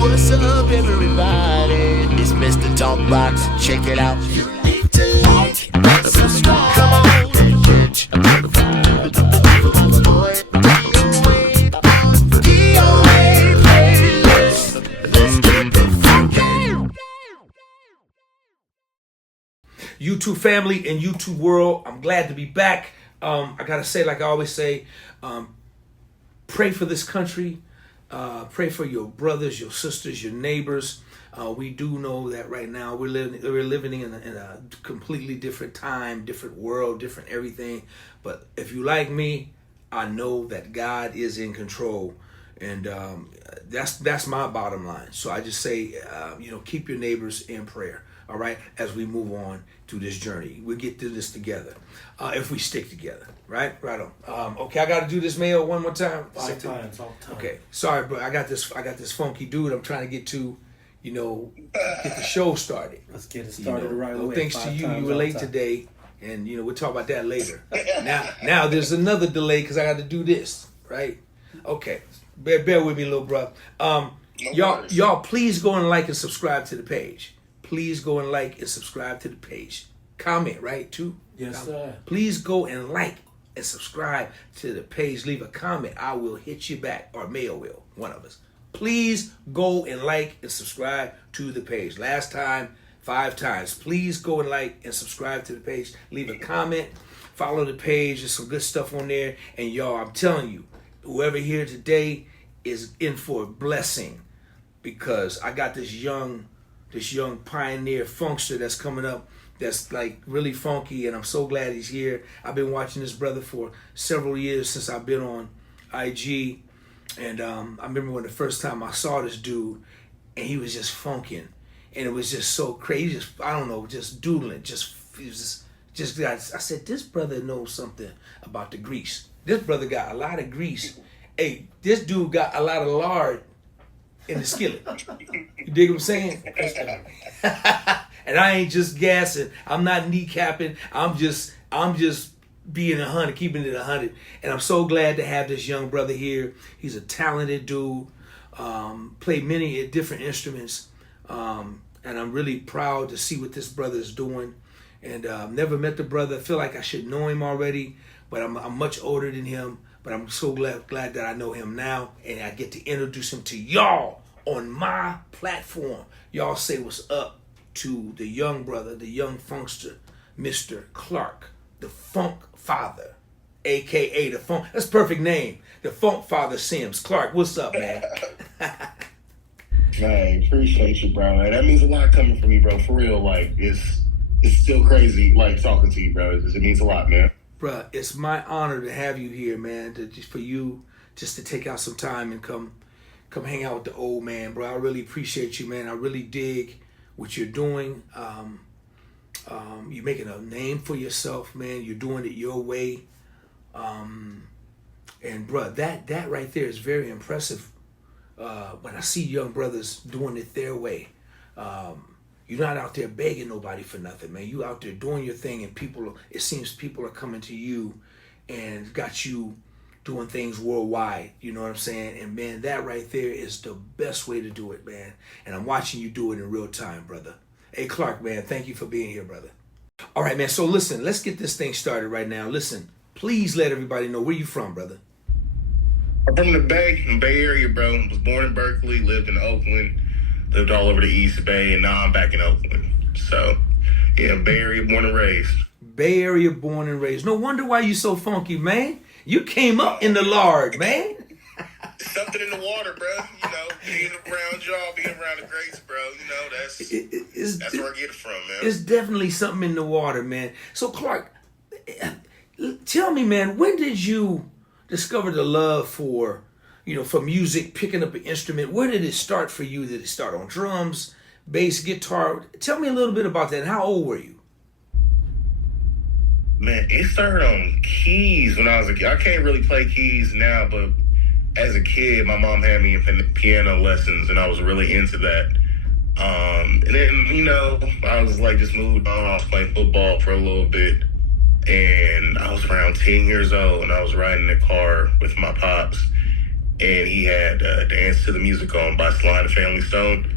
What's up, everybody? It's Mr. Talkbox. Check it out. You need to like and subscribe. Come on and catch another vibe. Boy, DOA playlist. Let's keep it funky. YouTube family and YouTube world, I'm glad to be back. I gotta say, like I always say, pray for this country. Pray for your brothers, your sisters, your neighbors. We do know that right now we're living in a completely different time, different world, different everything. But if you like me, I know that God is in control, and that's my bottom line. So I just say, keep your neighbors in prayer. All right, as we move on to this journey, we'll get through this together if we stick together. Right on. Okay, I got to do this mail one more time. 5 times, all the time. Okay, sorry, bro. I got this funky dude. I'm trying to get to, get the show started. Let's get it started the right well, way. Thanks to you, you were late today, and we'll talk about that later. now there's another delay because I got to do this. Right? Okay, bear with me, little bro. Y'all, please go and like and subscribe to the page. Please go and like and subscribe to the page. Comment, right, too? Yes, sir. Please go and like and subscribe to the page. Leave a comment. I will hit you back, or Mayo will, one of us. Please go and like and subscribe to the page. Last time, 5 times. Please go and like and subscribe to the page. Leave a comment. Follow the page. There's some good stuff on there. And y'all, I'm telling you, whoever here today is in for a blessing, because I got this young pioneer funkster that's coming up that's like really funky, and I'm so glad he's here. I've been watching this brother for several years since I've been on IG, and I remember when the first time I saw this dude, and he was just funking, and it was just so crazy, just doodling, I said, this brother knows something about the grease. This brother got a lot of grease. Hey, this dude got a lot of lard in the skillet. You dig what I'm saying? And I ain't just gassing. I'm not kneecapping. I'm just being 100, keeping it 100. And I'm so glad to have this young brother here. He's a talented dude. Played many different instruments. And I'm really proud to see what this brother is doing. And never met the brother. I feel like I should know him already, but I'm much older than him. But I'm so glad that I know him now, and I get to introduce him to y'all on my platform. Y'all say what's up to the young brother, the young funkster, Mr. Clark, the Funk Father, a.k.a. the Funk. That's a perfect name. The Funk Father Sims. Clark, what's up, man? Man, appreciate you, bro. Man, that means a lot coming from you, bro. For real, like, it's still crazy, like, talking to you, bro. It means a lot, man. Bruh, it's my honor to have you here, man. For you just to take out some time and come hang out with the old man, bro. I really appreciate you, man. I really dig what you're doing. You're making a name for yourself, man. You're doing it your way. And bruh, that right there is very impressive. When I see young brothers doing it their way. You're not out there begging nobody for nothing, man. You out there doing your thing, and it seems people are coming to you and got you doing things worldwide. You know what I'm saying? And man, that right there is the best way to do it, man. And I'm watching you do it in real time, brother. Hey, Clark, man, thank you for being here, brother. All right, man. So listen, let's get this thing started right now. Listen, please let everybody know where you from, brother. I'm from the Bay Area, bro. Was born in Berkeley, lived in Oakland. Lived all over the East Bay, and now I'm back in Oakland. So, yeah, Bay Area born and raised. Bay Area born and raised. No wonder why you so funky, man. You came up in the lard, man. Something in the water, bro. Being around y'all, being around the greats, bro. That's where I get it from, man. It's definitely something in the water, man. So, Clark, tell me, man, when did you discover the love for music, picking up an instrument? Where did it start for you? Did it start on drums, bass, guitar? Tell me a little bit about that. And how old were you? Man, it started on keys when I was a kid. I can't really play keys now, but as a kid, my mom had me in piano lessons, and I was really into that. And then, I was like, just moved on. I was playing football for a little bit, and I was around 10 years old, and I was riding in the car with my pops. and he had Dance to the Music on by Sly and the Family Stone.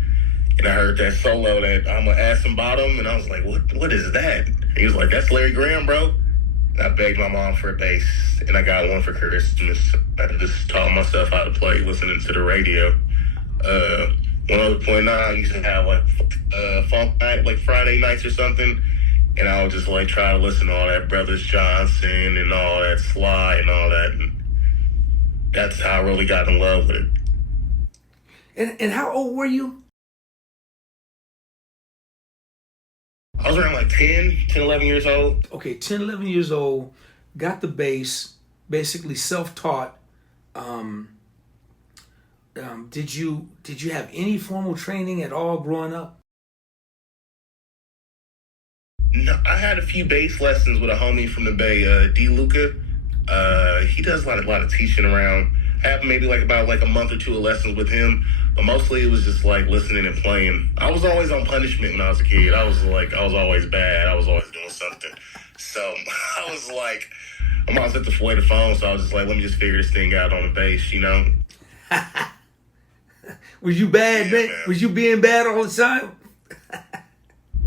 And I heard that solo that I'm gonna add some bottom, and I was like, what is that? And he was like, that's Larry Graham, bro. And I begged my mom for a bass, and I got one for Christmas. I just taught myself how to play, listening to the radio. One other point now, I used to have like funk night, like Friday nights or something, and I would just like try to listen to all that Brothers Johnson and all that Sly and all that, and that's how I really got in love with it. And how old were you? I was around like 10, 11 years old. Okay, 10, 11 years old, got the bass, basically self-taught. Did you have any formal training at all growing up? No, I had a few bass lessons with a homie from the Bay, D. Luca. He does a lot of teaching around. I had maybe about a month or two of lessons with him, but mostly it was just like listening and playing. I was always on punishment when I was a kid. I was always bad. I was always doing something. So I was like, I'm always at the away the phone, so I was just like, let me just figure this thing out on the bass, you know? Was you bad, man? Was you being bad all the time?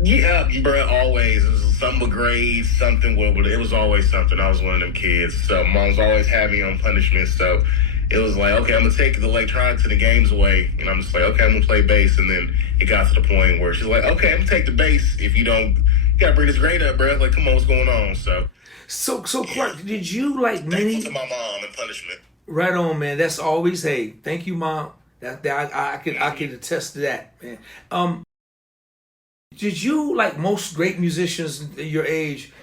Yeah, bro, always. It was something with grades, something with it was always something. I was one of them kids. So mom's always had me on punishment. So it was like, okay, I'm gonna take the electronics and the games away, and I'm just like, okay, I'm gonna play bass. And then it got to the point where she's like, okay, I'm gonna take the bass. If you don't, you gotta bring this grade up, bro. Like, come on, what's going on? So Clark, did you like many? thankful to my mom and punishment. Right on, man. That's always, hey, thank you, Mom. That I could attest to that, man. Did you, like most great musicians your age,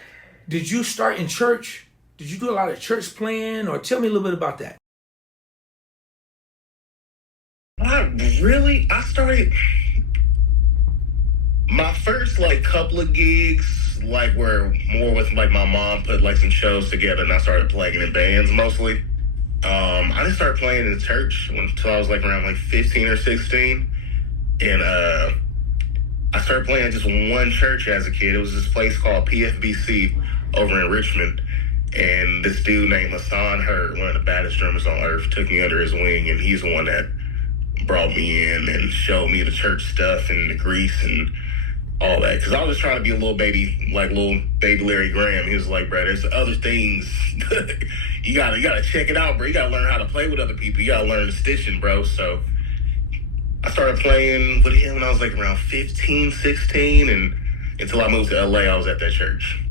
did you start in church? Did you do a lot of church playing, or tell me a little bit about that? I started my first couple of gigs were more with my mom put some shows together, and I started playing in bands mostly. I didn't start playing in the church until I was around 15 or 16, and I started playing at just one church as a kid. It was this place called PFBC over in Richmond, and this dude named Hassan Hurd, one of the baddest drummers on earth, took me under his wing, and he's the one that brought me in and showed me the church stuff and the grease and all that. Because I was just trying to be a little baby Larry Graham. He was like, bro, there's other things. you gotta check it out, bro. You gotta learn how to play with other people. You gotta learn the stitching, bro. So I started playing with him when I was around 15, 16, and until I moved to LA, I was at that church.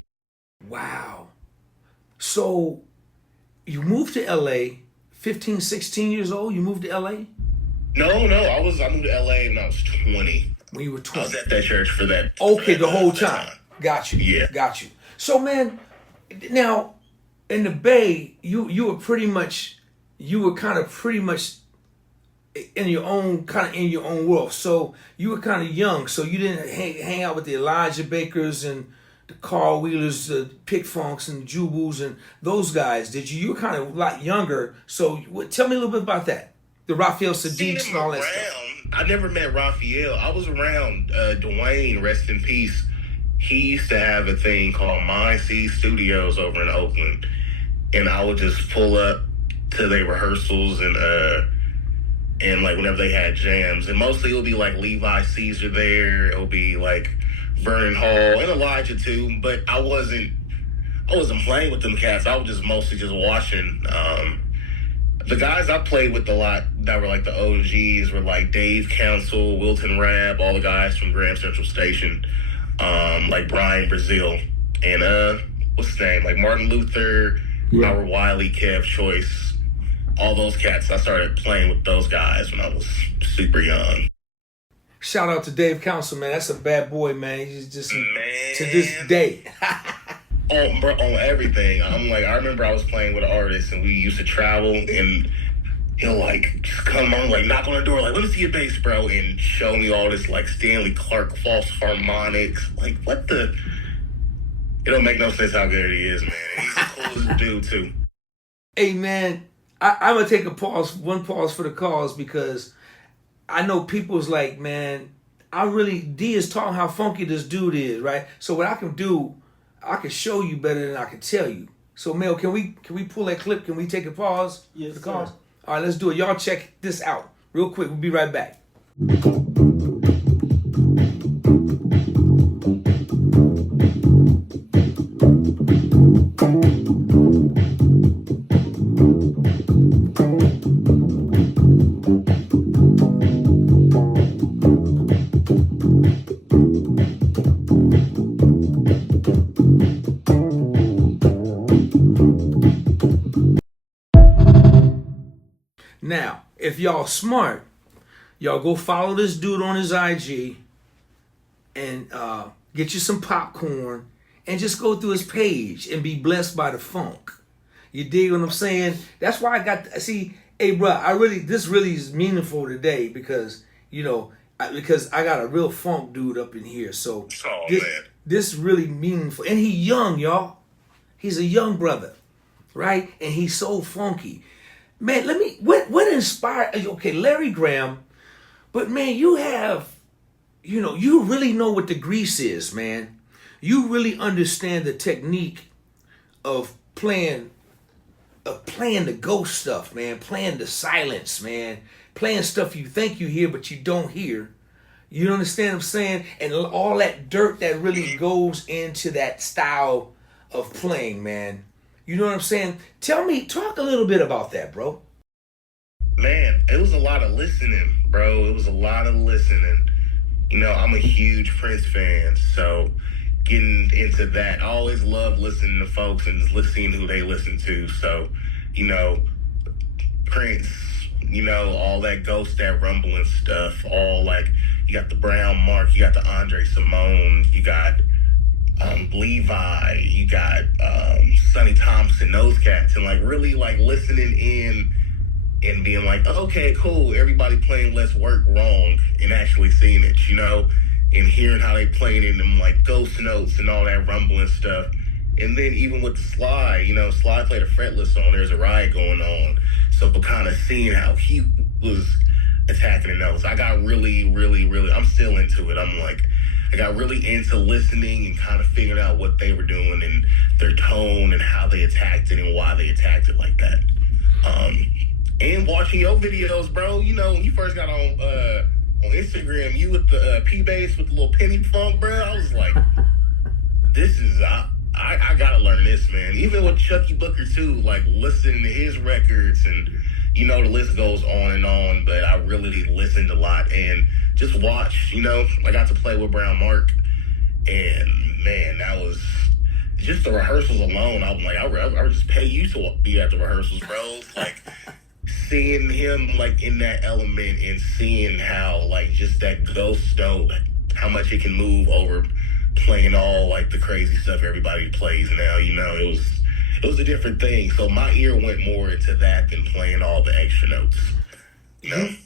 Wow. So you moved to LA, 15, 16 years old, you moved to LA? No, I moved to LA when I was 20. When you were 20. I was at that church for that. Okay, the whole that time. Got you. Yeah. Got you. So, man, now in the Bay, you were kind of pretty much in your own world. So you were kind of young, so you didn't hang out with the Elijah Bakers and the Carl Wheelers, the Pick Funks and Jubuls and those guys. Did you? You were kind of a lot younger. So tell me a little bit about that. The Raphael Sadiqs and all that stuff. I never met Raphael. I was around Dwayne, rest in peace. He used to have a thing called Mind Seed Studios over in Oakland. And I would just pull up to their rehearsals and whenever they had jams. And mostly it would be Levi Caesar there. It would be Vernon Hall and Elijah too. But I wasn't playing with them cats. I was just mostly just watching. The guys I played with a lot that were the OGs were Dave Council, Wilton Rabb, all the guys from Grand Central Station, Brian Brazil, and what's his name? Martin Luther, Howard Wiley, Kev Choice, all those cats. I started playing with those guys when I was super young. Shout out to Dave Council, man. That's a bad boy, man. He's just Man. to this day. On everything. I remember I was playing with an artist and we used to travel, and he'll just come on, knock on the door, let me see your bass, bro, and show me all this Stanley Clark false harmonics. What the? It don't make no sense how good he is, man. He's the coolest dude too. Hey, man, I'm gonna take one pause for the cause, because I know people's man, D is talking how funky this dude is, right? So what I can do, I can show you better than I can tell you. So, Mel, can we pull that clip? Can we take a pause? Yes, for the cause? sir. All right, let's do it. Y'all check this out real quick. We'll be right back. Now, if y'all smart, y'all go follow this dude on his IG and get you some popcorn and just go through his page and be blessed by the funk. You dig what I'm saying? That's why I got see, hey bro, this really is meaningful today because because I got a real funk dude up in here. So this really meaningful, and he young, y'all. He's a young brother, right? And he's so funky. Man, what inspired, okay, Larry Graham, but man, you have, you really know what the grease is, man. You really understand the technique of playing the ghost stuff, man, playing the silence, man, playing stuff you think you hear, but you don't hear. You understand what I'm saying? And all that dirt that really goes into that style of playing, man. You know what I'm saying? Talk a little bit about that, bro. Man, it was a lot of listening, bro. It was a lot of listening. I'm a huge Prince fan, so getting into that, I always love listening to folks and just seeing who they listen to. So, Prince, all that ghost, that rumbling stuff, all like, you got the Brown Mark, you got the Andre Simone, you got Levi, you got Sonny Thompson, those cats, and like really like listening in and being like, okay, cool, everybody playing Let's Work wrong and actually seeing it, and hearing how they playing in them like ghost notes and all that rumbling stuff. And then even with the Sly, Sly played a fretless song, There's a Riot Going On. So kind of seeing how he was attacking the notes, I got really, really, really, I'm still into it. I got really into listening and kind of figuring out what they were doing and their tone and how they attacked it and why they attacked it like that. And watching your videos, bro, when you first got on Instagram, you with the P-Bass with the little penny funk, bro, I was like, this is, I gotta learn this, man. Even with Chucky Booker, too, like listening to his records and, the list goes on, but I really listened a lot and just watched, I got to play with Brown Mark, and man, that was just the rehearsals alone. I'm like, I would just pay you to be at the rehearsals, bro. Like, seeing him like in that element and seeing how like just that ghost note, how much it can move over playing all like the crazy stuff everybody plays now, it was a different thing. So my ear went more into that than playing all the extra notes. Man,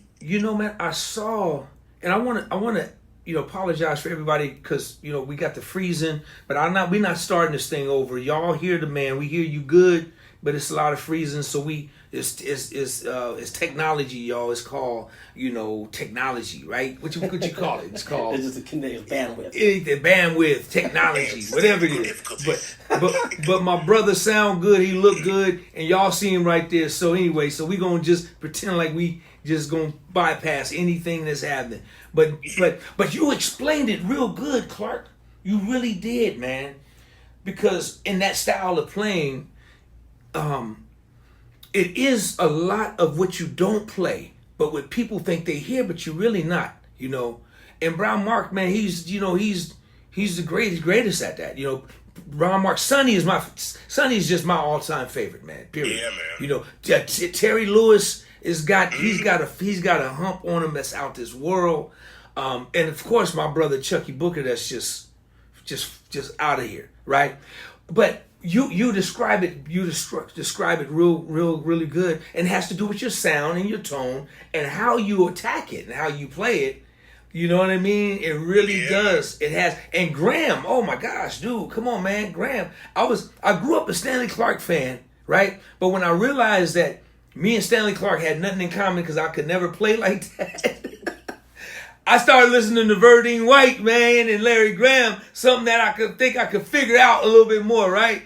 I saw, and I want to apologize for everybody because we got the freezing, but we're not starting this thing over. Y'all hear the man, we hear you good, but it's a lot of freezing, so it's technology, y'all. It's called technology, right? What you call it? It's called it's just a bandwidth. The bandwidth, technology, whatever it is. But my brother sound good, he look good, and y'all see him right there. So anyway, we gonna just pretend like we just gonna bypass anything that's happening. But you explained it real good, Clark. You really did, man. Because in that style of playing, it is a lot of what you don't play, but what people think they hear, but you're really not, And Brown Mark, man, he's the greatest at that, Brown Mark, Sonny is just my all-time favorite, man. Period. Yeah, man. Terry Lewis he's got a hump on him that's out this world, and of course my brother Chucky Booker, that's just out of here, right? But you describe it real really good, and it has to do with your sound and your tone and how you attack it and how you play it. You know what I mean? It really does. It has. And Graham, oh my gosh, dude, come on, man, Graham. I grew up a Stanley Clarke fan, right? But when I realized that me and Stanley Clarke had nothing in common because I could never play like that, I started listening to Verdine White, man, and Larry Graham, something that I could figure out a little bit more, right?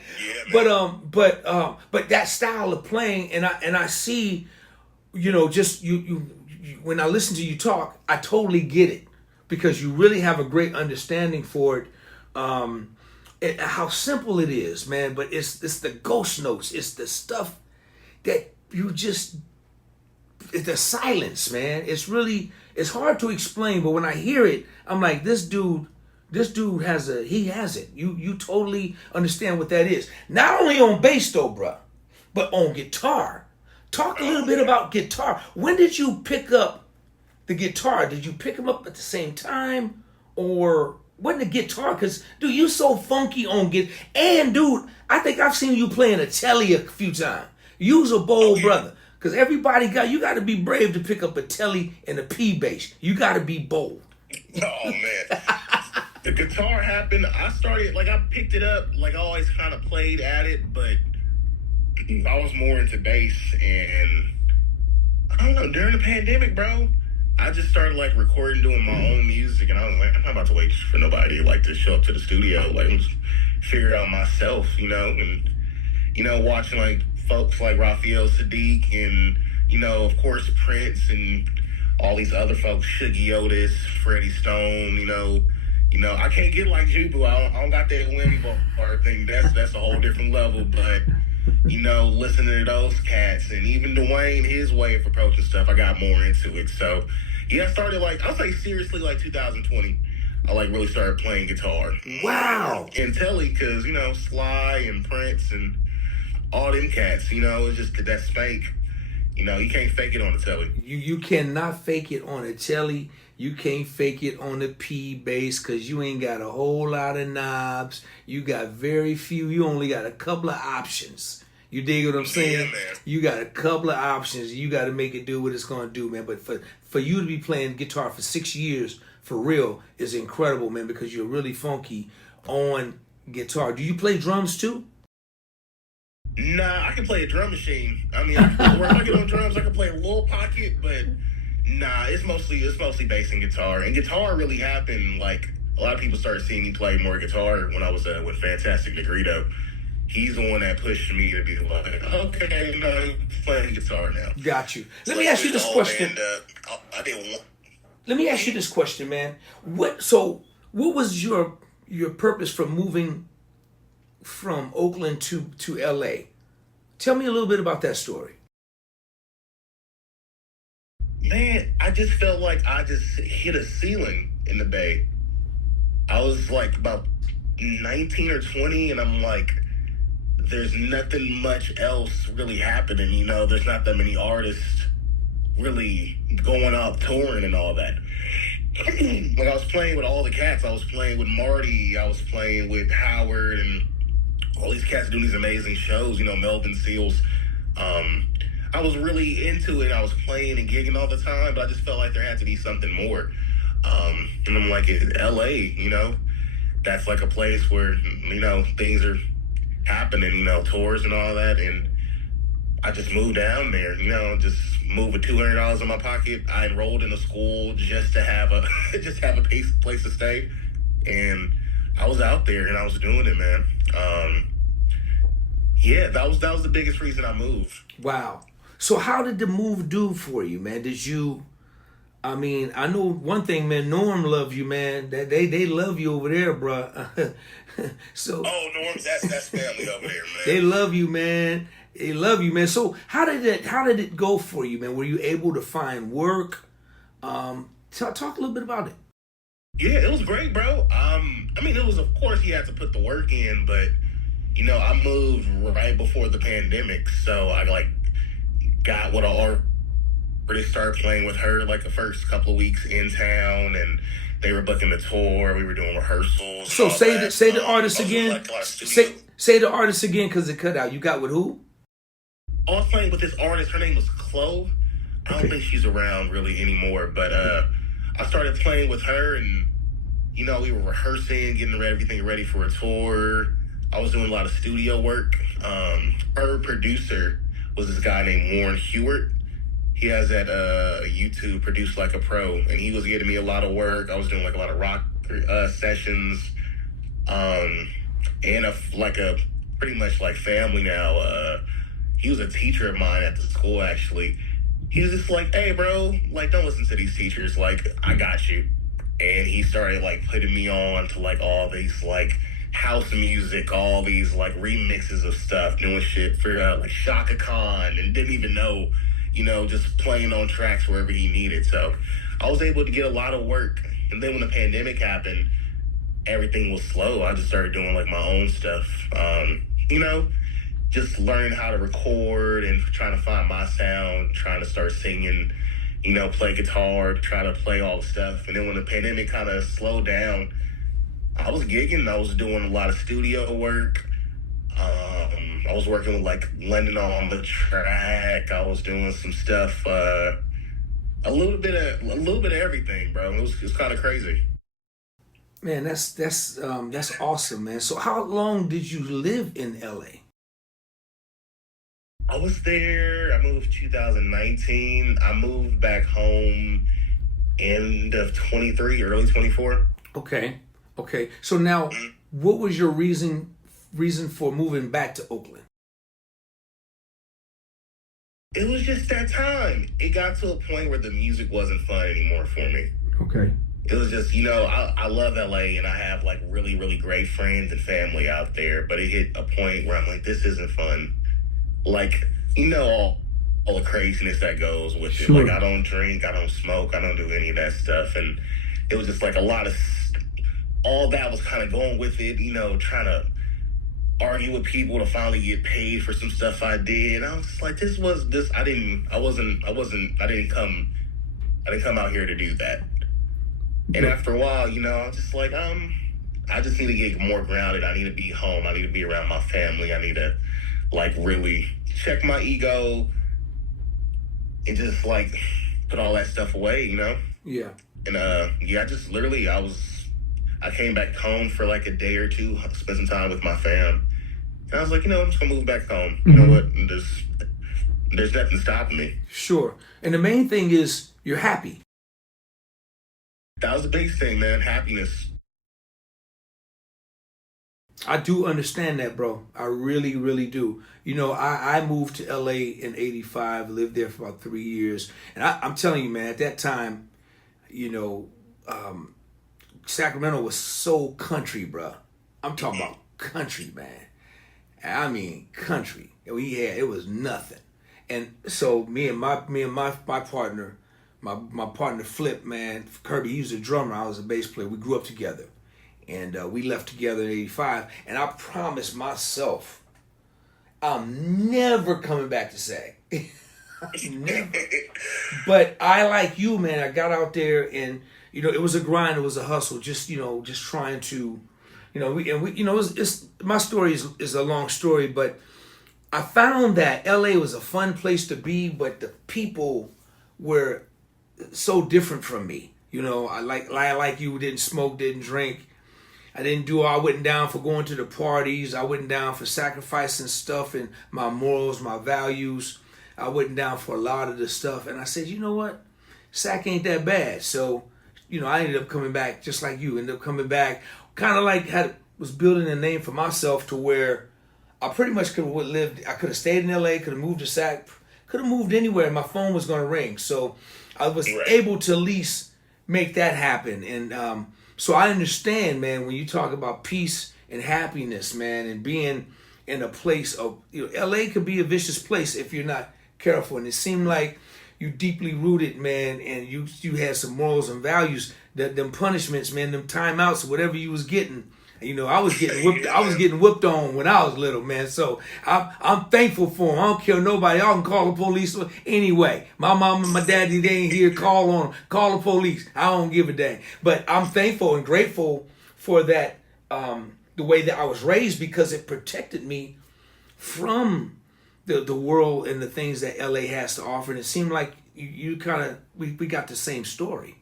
Yeah, man. But that style of playing, and I see just when I listen to you talk, I totally get it because you really have a great understanding for it. How simple it is, man. But it's the ghost notes. It's the stuff that it's the silence, man. It's hard to explain, but when I hear it, I'm like, this dude has it. You totally understand what that is. Not only on bass though, bruh, but on guitar. Talk a little bit about guitar. When did you pick up the guitar? Did you pick them up at the same time? Or wasn't the guitar? Because, dude, you so funky on guitar. And, dude, I think I've seen you playing a telly a few times. You's a bold brother. Because you got to be brave to pick up a telly and a P bass. You got to be bold. Oh, man. The guitar happened. I picked it up. I always kind of played at it, but I was more into bass, and I don't know, during the pandemic, bro, I just started recording, doing my own music, and I was like, I'm not about to wait for nobody to show up to the studio. I'm just figure it out myself, and watching folks like Raphael Sadiq and of course Prince and all these other folks, Shuggy Otis, Freddie Stone, I can't get like Jubu. I don't got that whammy bar thing. That's a whole different level, but listening to those cats and even Dwayne, his way of approaching stuff, I got more into it. So, yeah, I started I'll say seriously 2020. I really started playing guitar. Wow. And telly, because, Sly and Prince and all them cats, it's just that spank. You can't fake it on the telly. You cannot fake it on a telly. You can't fake it on the P bass because you ain't got a whole lot of knobs. You got very few. You only got a couple of options. You dig what I'm saying? Yeah, man. You got a couple of options. You got to make it do what it's going to do, man. But for you to be playing guitar for 6 years, for real, is incredible, man, because you're really funky on guitar. Do you play drums too? Nah, I can play a drum machine. I mean, if I get on drums, I can play a little pocket, but nah, it's mostly bass and guitar. And guitar really happened, a lot of people started seeing me play more guitar when I was with Fantastic Negrito. He's the one that pushed me to be okay, playing guitar now. Got you. Let me ask you this question. I didn't want. Let me ask you this question, man. What was your purpose for moving from Oakland to LA? Tell me a little bit about that story. Man, I just felt like I just hit a ceiling in the Bay. I was about 19 or 20, and I'm there's nothing much else really happening, there's not that many artists really going out touring and all that. I was playing with all the cats. I was playing with Marty, I was playing with Howard, and all these cats doing these amazing shows, Melvin Seals. I was really into it. I was playing and gigging all the time, but I just felt like there had to be something more. And I'm in LA, that's a place where, things are happening, tours and all that. And I just moved down there, just moved with $200 in my pocket. I enrolled in a school just to have a place to stay. And I was out there and I was doing it, man. Yeah, that was the biggest reason I moved. Wow. So how did the move do for you, man? I know one thing, man, Norm love you, man. They love you over there, bruh. So Norm, that's family over there, man. They love you, man. They love you, man. So how did it go for you, man? Were you able to find work? Talk a little bit about it. Yeah, it was great, bro. It was, of course, you had to put the work in, but I moved right before the pandemic, so I got what I already started playing with her the first couple of weeks in town, and they were booking the tour. We were doing rehearsals. So say the artist again. Say the artist again because it cut out. You got with who? I was playing with this artist. Her name was Chloe. I don't think she's around really anymore, but I started playing with her, and we were rehearsing, getting everything ready for a tour. I was doing a lot of studio work. Her producer was this guy named Warren Hewart. He has that YouTube, Produce Like a Pro, and he was getting me a lot of work. I was doing a lot of rock sessions, and a pretty much family now. He was a teacher of mine at the school, actually. he was just like, hey, bro, like, don't listen to these teachers. Like, I got you. And he started, like, putting me on to, like, all these, like, house music, all these, like, remixes of stuff, doing shit for, like, Shaka Khan, and didn't even know, just playing on tracks wherever he needed. So I was able to get a lot of work. And then when the pandemic happened, everything was slow. I just started doing, like, my own stuff. Just learning how to record and trying to find my sound, trying to start singing, play guitar, try to play all the stuff. And then when the pandemic kind of slowed down, I was gigging. I was doing a lot of studio work. I was working with, like, London on the track. I was doing some stuff, a little bit of everything, bro. It was kind of crazy. Man, that's awesome, man. So how long did you live in LA? I was there. I moved 2019. I moved back home end of 23, early 24. Okay. So now, what was your reason for moving back to Oakland? It was just that time. It got to a point where the music wasn't fun anymore for me. Okay. It was just, I love LA and I have, like, really, really great friends and family out there, but it hit a point where I'm like, this isn't fun. Like, all the craziness that goes with it. Sure. Like, I don't drink, I don't smoke, I don't do any of that stuff. And it was just like a lot of, all that was kind of going with it, trying to argue with people to finally get paid for some stuff I did. I was just like, I didn't come out here to do that. And after a while, I was just like, I just need to get more grounded. I need to be home. I need to be around my family. I need to, like, really check my ego and just, like, put all that stuff away, Yeah. And I came back home for like a day or two, spent some time with my fam, and I was like, I'm just gonna move back home. You know what? And there's nothing stopping me. Sure. And the main thing is you're happy. That was the biggest thing, man. Happiness. I do understand that, bro. I really, really do. I moved to LA in '85, lived there for about 3 years. And I'm telling you, man, at that time, Sacramento was so country, bro. I'm talking about country, man. I mean, country. It was nothing. And so me and my partner, my partner Flip, man, Kirby, he was a drummer. I was a bass player. We grew up together. And we left together in '85. And I promised myself, I'm never coming back to SAG. Never. But I, like you, man, I got out there and, it was a grind. It was a hustle. Just trying to, it's my story is a long story, but I found that LA was a fun place to be, but the people were so different from me. I like you, didn't smoke, didn't drink. I wasn't down for going to the parties. I wasn't down for sacrificing stuff and my morals, my values. I wasn't down for a lot of the stuff. And I said, you know what? Sac ain't that bad. So, I ended up coming back just like you. Ended up coming back, kind of like was building a name for myself to where I pretty much could have lived. I could have stayed in LA, could have moved to Sac, could have moved anywhere. My phone was going to ring. So I was able to at least make that happen. And, so I understand, man, when you talk about peace and happiness, man, and being in a place of, LA could be a vicious place if you're not careful. And it seemed like you deeply rooted, man, and you had some morals and values. That them punishments, man, them timeouts, whatever you was getting. I was getting whipped. I was getting whipped on when I was little, man. So I'm thankful for them. I don't kill nobody. Y'all can call the police anyway. My mom and my daddy, they ain't here. Call on them. Call the police. I don't give a dang. But I'm thankful and grateful for that. The way that I was raised, because it protected me from the world and the things that LA has to offer. And it seemed like you kind of we got the same story.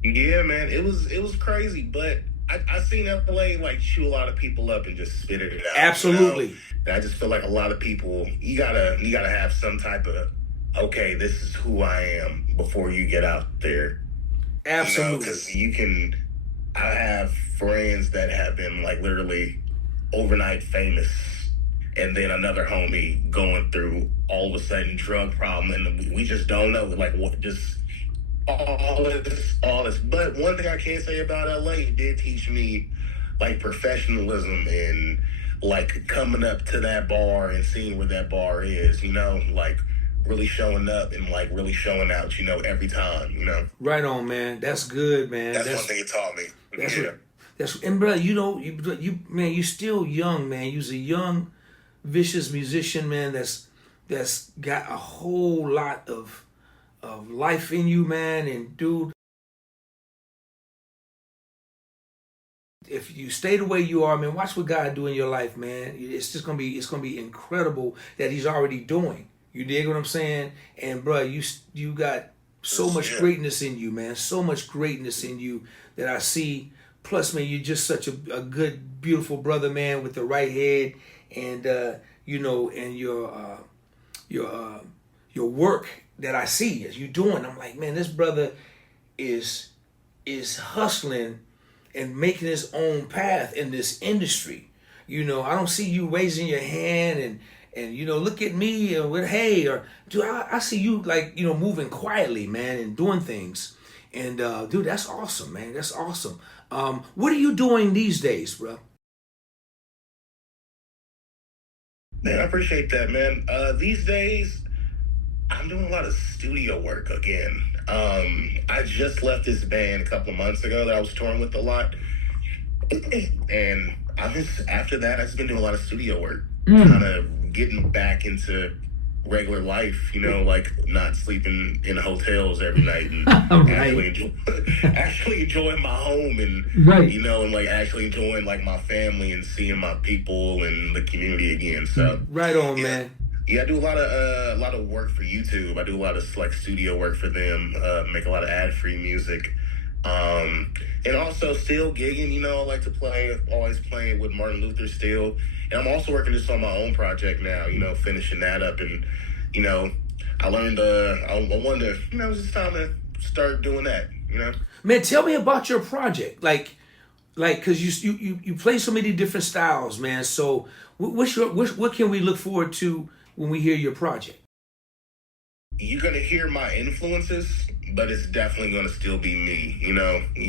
Yeah, man. It was crazy, but I seen LA like chew a lot of people up and just spit it out. Absolutely. And I just feel like a lot of people, you gotta have some type of, okay, this is who I am before you get out there. Absolutely. Because I have friends that have been like literally overnight famous and then another homie going through all of a sudden drug problem, and we just don't know like what just all this. But one thing I can say about LA, it did teach me like professionalism and like coming up to that bar and seeing where that bar is, like really showing up and like really showing out, every time, Right on, man. That's good, man. That's one thing it taught me. And bro, you still young, man. You's a young, vicious musician, man. That's got a whole lot of life in you, man. And dude, if you stay the way you are, man, watch what God do in your life, man. It's gonna be incredible that He's already doing. You dig what I'm saying? And bro, you got so much greatness in you, man. So much greatness in you that I see. Plus, man, you're just such a good, beautiful brother, man, with the right head, and and your work that I see as you doing. I'm like, man, this brother is hustling and making his own path in this industry. I don't see you raising your hand and look at me and with hey, or dude, I see you like moving quietly, man, and doing things. And dude, that's awesome, man. That's awesome. What are you doing these days, bro? Man, I appreciate that, man. These days, I'm doing a lot of studio work again. I just left this band a couple of months ago that I was touring with a lot. And after that, I've just been doing a lot of studio work. Kind of getting back into regular life, like not sleeping in hotels every night and actually enjoying my home and, and like actually enjoying like my family and seeing my people and the community again. So right on, man. Yeah, I do a lot of work for YouTube. I do a lot of like studio work for them. Make a lot of ad-free music, and also still gigging. I like to play. Always playing with Martin Luther still, and I'm also working just on my own project now. Finishing that up, and I learned. I wanted to. It was just time to start doing that. Man, tell me about your project, like, cause you play so many different styles, man. So what can we look forward to when we hear your project? You're gonna hear my influences, but it's definitely gonna still be me. You're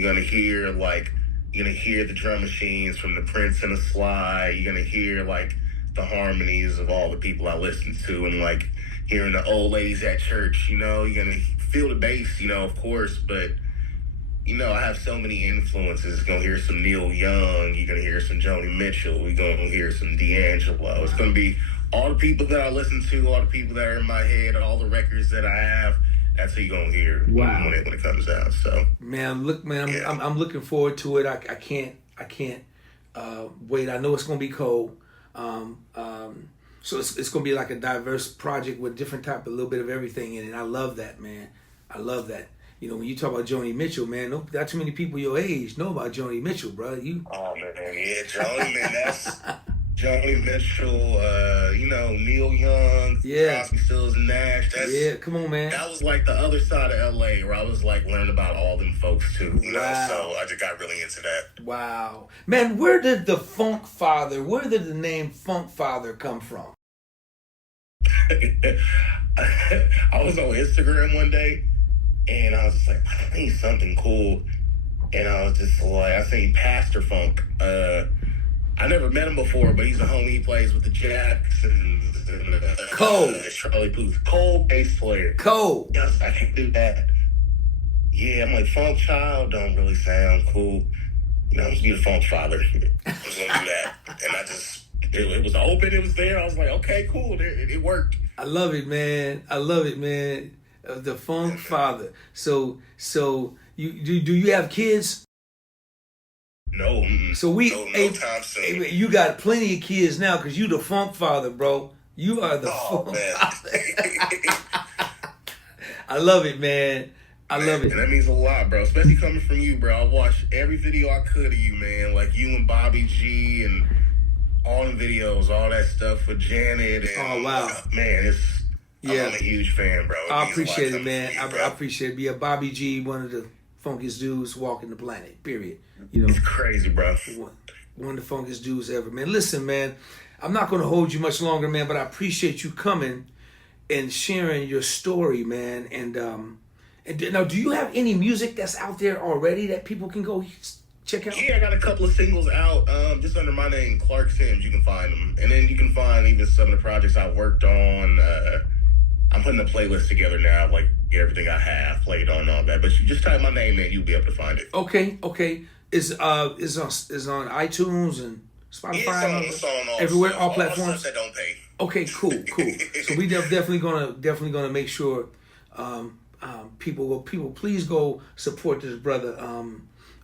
gonna hear the drum machines from the Prince and the Sly. You're gonna hear like the harmonies of all the people I listen to, and like hearing the old ladies at church. You're gonna feel the bass, of course, but I have so many influences. You're gonna hear some Neil Young. You're gonna hear some Joni Mitchell. You're gonna hear some D'Angelo. It's gonna be all the people that I listen to, all the people that are in my head, all the records that I have. That's who you're gonna hear when it comes out. So man, look, man, I'm looking forward to it. I can't wait. I know it's gonna be cold. So it's gonna be like a diverse project with different type, a little bit of everything in it. I love that, man. I love that. When you talk about Joni Mitchell, man, not too many people your age know about Joni Mitchell, bro. Oh man, yeah, Joni, man, that's Joni Mitchell. Neil Young, Crosby, Stills, and Nash. Come on, man. That was like the other side of LA where I was like learning about all them folks too. Wow. So I just got really into that. Wow, man, where did the name Funk Father come from? I was on Instagram one day, and I was just like, I need something cool. And I was just like, I seen Pastor Funk. I never met him before, but he's a homie. He plays with the Jacksons. Cole. Charlie Puth. Cole bass player. Cole. Yes, I can do that. Yeah, I'm like, Funk Child don't really sound cool. I'm just be the Funk Father. I was going to do that. And it was open. It was there. I was like, okay, cool. It worked. I love it, man. The Funk Father. So you do you have kids? No. So no time soon. You got plenty of kids now because you the Funk Father, bro. You are the Funk Father. I love it, man. I love it. And that means a lot, bro. Especially coming from you, bro. I watched every video I could of you, man. Like you and Bobby G and all the videos, all that stuff with Janet. And, oh, wow. Man, I'm a huge fan, bro. I appreciate it, man. I appreciate it. Yeah, Bobby G, one of the funkiest dudes walking the planet, period. It's crazy, bro. One of the funkiest dudes ever, man. Listen, man, I'm not going to hold you much longer, man, but I appreciate you coming and sharing your story, man. And now, do you have any music that's out there already that people can go check out? Yeah, I got a couple of singles out just under my name, Clark Sims. You can find them. And then you can find even some of the projects I worked on. I'm putting a playlist together now, like everything I have played on and all that. But you just type my name in, you'll be able to find it. Okay. Is on iTunes and Spotify? It's on everywhere, all platforms. That don't pay. Okay, cool. So we definitely gonna make sure people please go support this brother.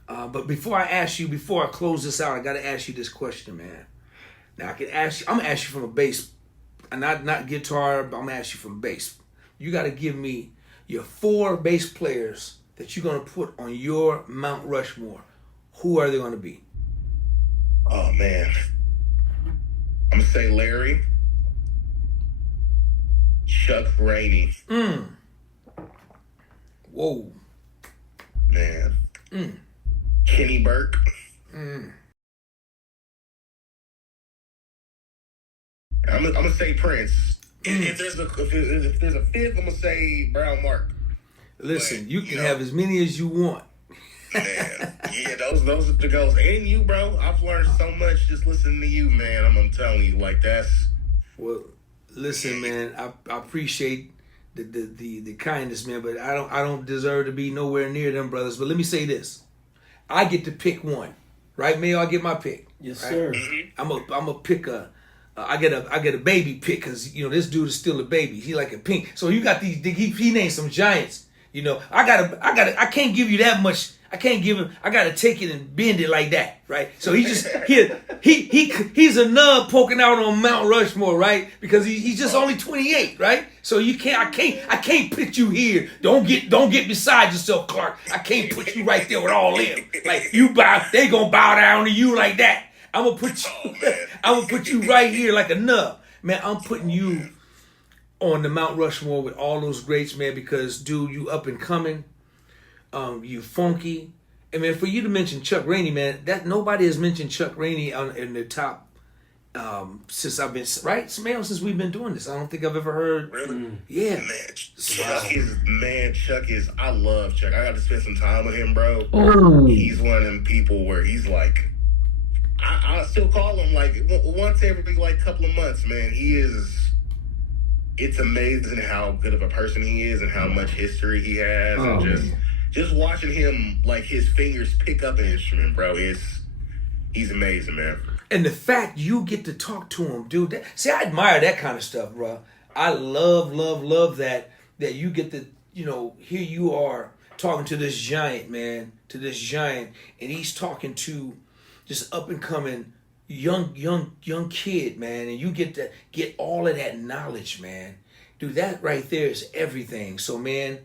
But before I close this out, I gotta ask you this question, man. Now I'm gonna ask you from a bass, not guitar, but I'm gonna ask you from bass. You gotta give me your 4 bass players that you're gonna put on your Mount Rushmore. Who are they gonna be? Oh man, I'm gonna say Larry, Chuck Rainey. Whoa. Man. Kenny Burke. I'm gonna say Prince. If there's a fifth, I'm gonna say Brown Mark. Listen, but, you can have as many as you want. Man, yeah, those are the goals. And you, bro, I've learned so much just listening to you, man. I'm telling you, like that's. Well, listen, man, I appreciate the kindness, man, but I don't deserve to be nowhere near them brothers. But let me say this: I get to pick one, right, Mayo? I get my pick. Yes, right? sir. I'm a pick a. I get a baby pick because this dude is still a baby. He like a pink. So you got these. He named some giants. I can't give you that much. I can't give him. I gotta take it and bend it like that, right? So he's a nub poking out on Mount Rushmore, right? Because he's just only 28, right? So I can't put you here. Don't get beside yourself, Clark. I can't put you right there with all them. Like they gonna bow down to you like that. I'm gonna put you right here like a nub, man. I'm putting you on the Mount Rushmore with all those greats, man. Because dude, you up and coming. You funky. And man, for you to mention Chuck Rainey, man, that nobody has mentioned Chuck Rainey in the top since I've been since we've been doing this. I don't think I've ever heard. Really? Yeah. Man, Chuck is. I love Chuck. I got to spend some time with him, bro. Oh. He's one of them people where he's like, I still call him like once every like couple of months, man. He is. It's amazing how good of a person he is and how much history he has, and just watching him, like, his fingers pick up an instrument, bro, he's amazing, man. And the fact you get to talk to him, dude. I admire that kind of stuff, bro. I love that you get to, here you are talking to this giant, man, and he's talking to just up and coming young kid, man, and you get to get all of that knowledge, man. Dude, that right there is everything. So, man,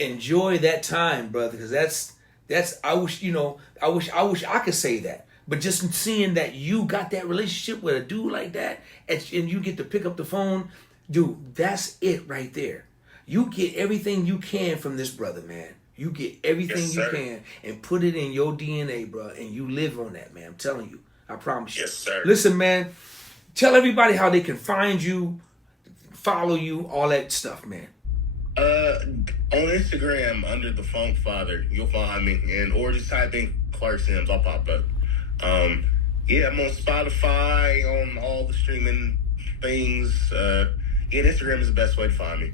enjoy that time, brother, because that's I wish I could say that. But just seeing that you got that relationship with a dude like that, and you get to pick up the phone, dude, that's it right there. You get everything you can from this brother, man. You get everything you can and put it in your DNA, bro, and you live on that, man. I'm telling you. I promise you. Yes, sir. Listen, man, tell everybody how they can find you, follow you, all that stuff, man. On Instagram, under the Funk Father, you'll find me, or just type in Clark Sims, I'll pop up. Yeah, I'm on Spotify, on all the streaming things. Instagram is the best way to find me.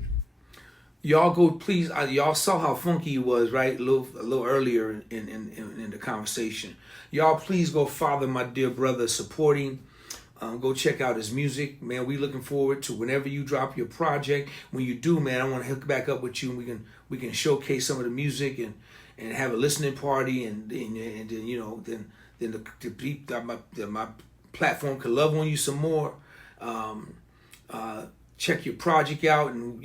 Y'all go, please. Y'all saw how funky he was, right? A little earlier in the conversation. Y'all, please go follow my dear brother, supporting. Go check out his music, man. We looking forward to whenever you drop your project. When you do, man, I want to hook back up with you, and we can showcase some of the music and have a listening party, and then my platform can love on you some more. Check your project out, and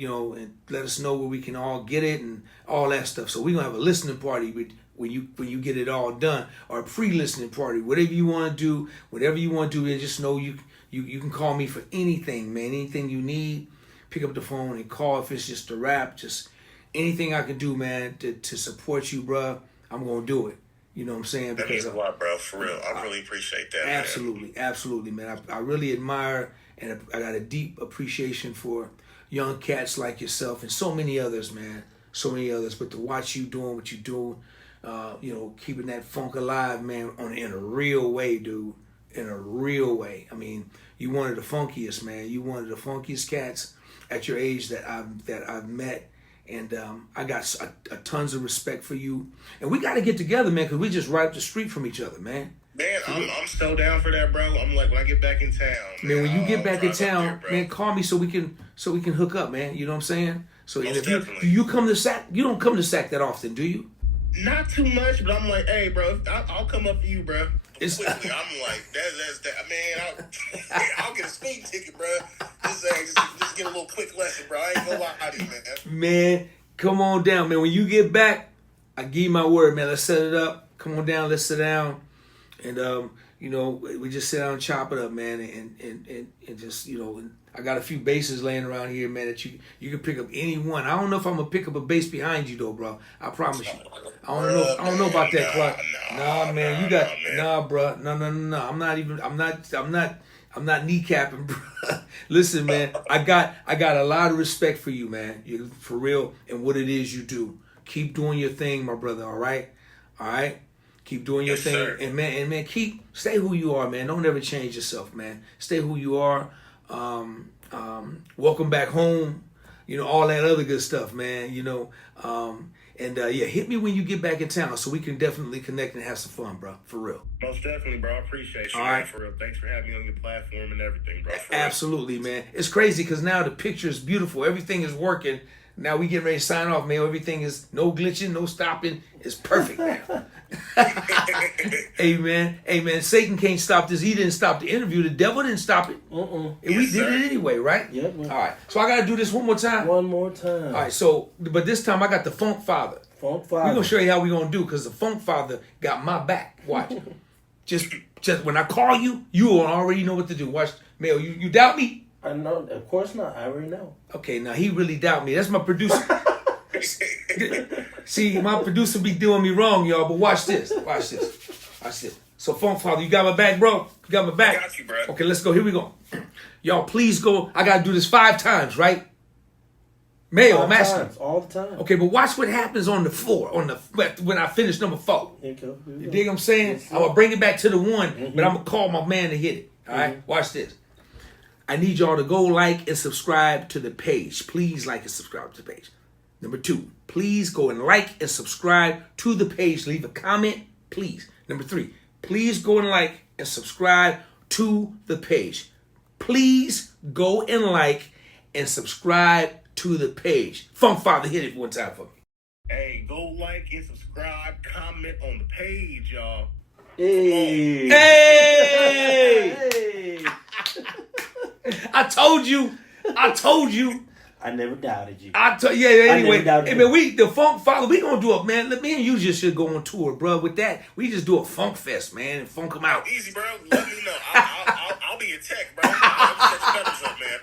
let us know where we can all get it and all that stuff. So we're gonna have a listening party when you get it all done, or a pre-listening party, whatever you want to do, and just know you can call me for anything, man. Anything you need, pick up the phone and call. If it's just a rap, just anything I can do, man, to support you, bruh, I'm gonna do it. You know what I'm saying? That means a lot, bro. For real, I really appreciate that. Absolutely, man. I really admire and I got a deep appreciation for young cats like yourself and so many others, man. So many others. But to watch you doing what you do, keeping that funk alive, man, in a real way, dude. In a real way. I mean, you one of the funkiest, man. You one of the funkiest cats at your age that I've met. And I got a tons of respect for you. And we got to get together, man, because we just right up the street from each other, man. Man, I'm so down for that, bro. I'm like, when I get back in town, man, when you get back in town, there, man, call me so we can hook up, man. You know what I'm saying? So Most if definitely. you come to Sac, you don't come to Sac that often, do you? Not too much, but I'm like, hey, bro, I'll come up for you, bro. It's- Quickly, I'm like, that's that. Man, I'll get a speed ticket, bro. Just get a little quick lesson, bro. I ain't gonna lie to you, man. Man, come on down, man. When you get back, I give you my word, man. Let's set it up. Come on down. Let's sit down, and we just sit down and chop it up, man, and just and I got a few bases laying around here, man, that you can pick up any one. I don't know if I'm gonna pick up a bass behind you though, bro. I promise you. I don't know about that, Clark. Nah, man, you got bro. No. I'm not kneecapping, bro. Listen, man, I got a lot of respect for you, man. You for real and what it is you do. Keep doing your thing, my brother. All right. Keep doing your thing, sir. and man, stay who you are, man. Don't ever change yourself, man. Stay who you are. Welcome back home. All that other good stuff, man. Hit me when you get back in town so we can definitely connect and have some fun, bro. For real. Most definitely, bro. I appreciate you, All man, right. for real. Thanks for having me on your platform and everything, bro. For real. Absolutely, man. It's crazy because now the picture is beautiful. Everything is working. Now we getting ready to sign off, man. Everything is no glitching, no stopping. It's perfect now. Hey, man. Satan can't stop this. He didn't stop the interview. The devil didn't stop it. And we did it anyway, right? Yep. All right. So I got to do this one more time. One more time. All right. So, but this time I got the Funk Father. Funk We're Father. going to show you how we're going to do because the Funk Father got my back. Watch. just when I call you, you will already know what to do. Watch. Mel, you doubt me? I know. Of course not. I already know. Okay, now he really doubt me. That's my producer. See, my producer be doing me wrong, y'all, but watch this. So, Funk Father, you got my back, bro? You got my back? Got you, bro. Okay, let's go. Here we go. Y'all, please go. I got to do this 5 times, right? Mayo, I'm asking. All the time. Okay, but watch what happens on the 4, when I finish number 4. Here you go. You dig what I'm saying? Yes, sir. I'm going to bring it back to the 1, but I'm going to call my man to hit it. All right? Watch this. I need y'all to go like and subscribe to the page. Please like and subscribe to the page. Number 2, please go and like and subscribe to the page. Leave a comment, please. Number 3, please go and like and subscribe to the page. Please go and like and subscribe to the page. Funk Father, hit it one time for me. Hey, go like and subscribe, comment on the page, y'all. Hey. Hey! Hey. I told you. I never doubted you. Anyway, doubted hey you. man, the Funk Father, we gonna do it, man. Me and you just should go on tour, bro. With that, we just do a funk fest, man, and funk them out. Easy, bro. Let me know. I'll be your tech, bro. I'll set your numbers up, man.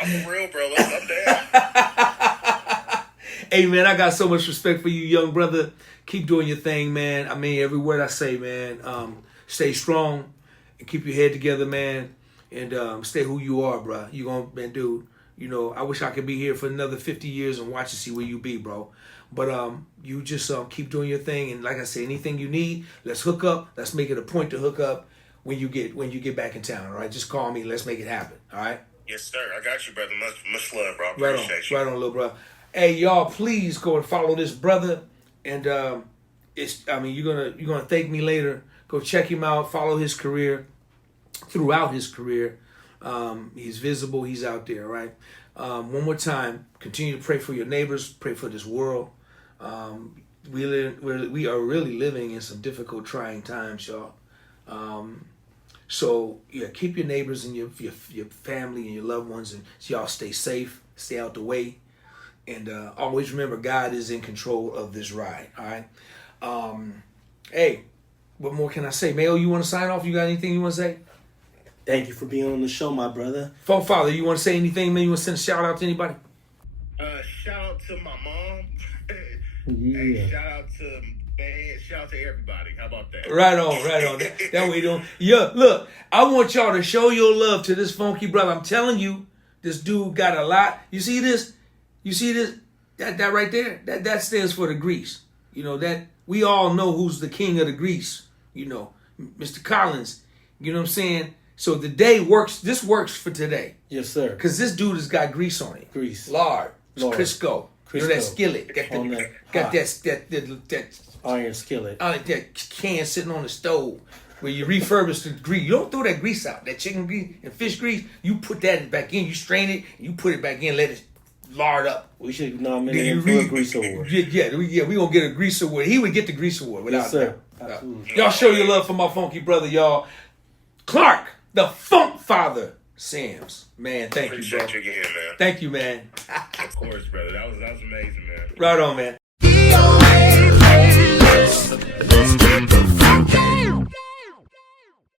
I'm for real, bro. I'm down. Hey man, I got so much respect for you, young brother. Keep doing your thing, man. I mean, every word I say, man. Stay strong and keep your head together, man. And stay who you are, bro. You gonna, man, dude. I wish I could be here for another 50 years and watch and see where you be, bro. But you just keep doing your thing. And like I said, anything you need, let's hook up. Let's make it a point to hook up when you get back in town. All right, just call me. Let's make it happen. All right. Yes, sir. I got you, brother. Much love, bro. I Right on, appreciate you. right on, little bro. Hey, y'all, please go and follow this brother. And you're gonna thank me later. Go check him out. Follow his career. Throughout his career, he's visible. He's out there, right? One more time, continue to pray for your neighbors. Pray for this world. We are really living in some difficult, trying times, y'all. So yeah, keep your neighbors and your family and your loved ones, and y'all stay safe. Stay out the way. And always remember, God is in control of this ride. All right. Hey, what more can I say? Mayo, you want to sign off? You got anything you want to say? Thank you for being on the show, my brother. Funk Father, you want to say anything, man? You want to send a shout out to anybody? Shout out to my mom. Yeah. shout out to man, shout out to everybody. How about that? Right on. That way, don't. Yeah, look, I want y'all to show your love to this funky brother. I'm telling you, this dude got a lot. You see this? That right there? That stands for the grease. You know, that we all know who's the king of the grease. You know, Mr. Collins. You know what I'm saying? So the day works. This works for today. Yes, sir. Because this dude has got grease on it. Grease. Lard. Crisco. You know that skillet. Got that Iron skillet. that can sitting on the stove where you refurbish the grease. You don't throw that grease out. That chicken grease and fish grease, you put that back in. You strain it. You put it back in. Let it lard up. We should nominate him for a grease award. Yeah. We gonna get a grease award. He would get the grease award without Yes, sir. doubt. Absolutely. Y'all show your love for my funky brother, y'all. Clark, the Funk Father, Sams. Man, thank you, bro. Appreciate you again, man. Thank you, man. Of course, brother. That was amazing, man. Right on, man. DOA, let's get the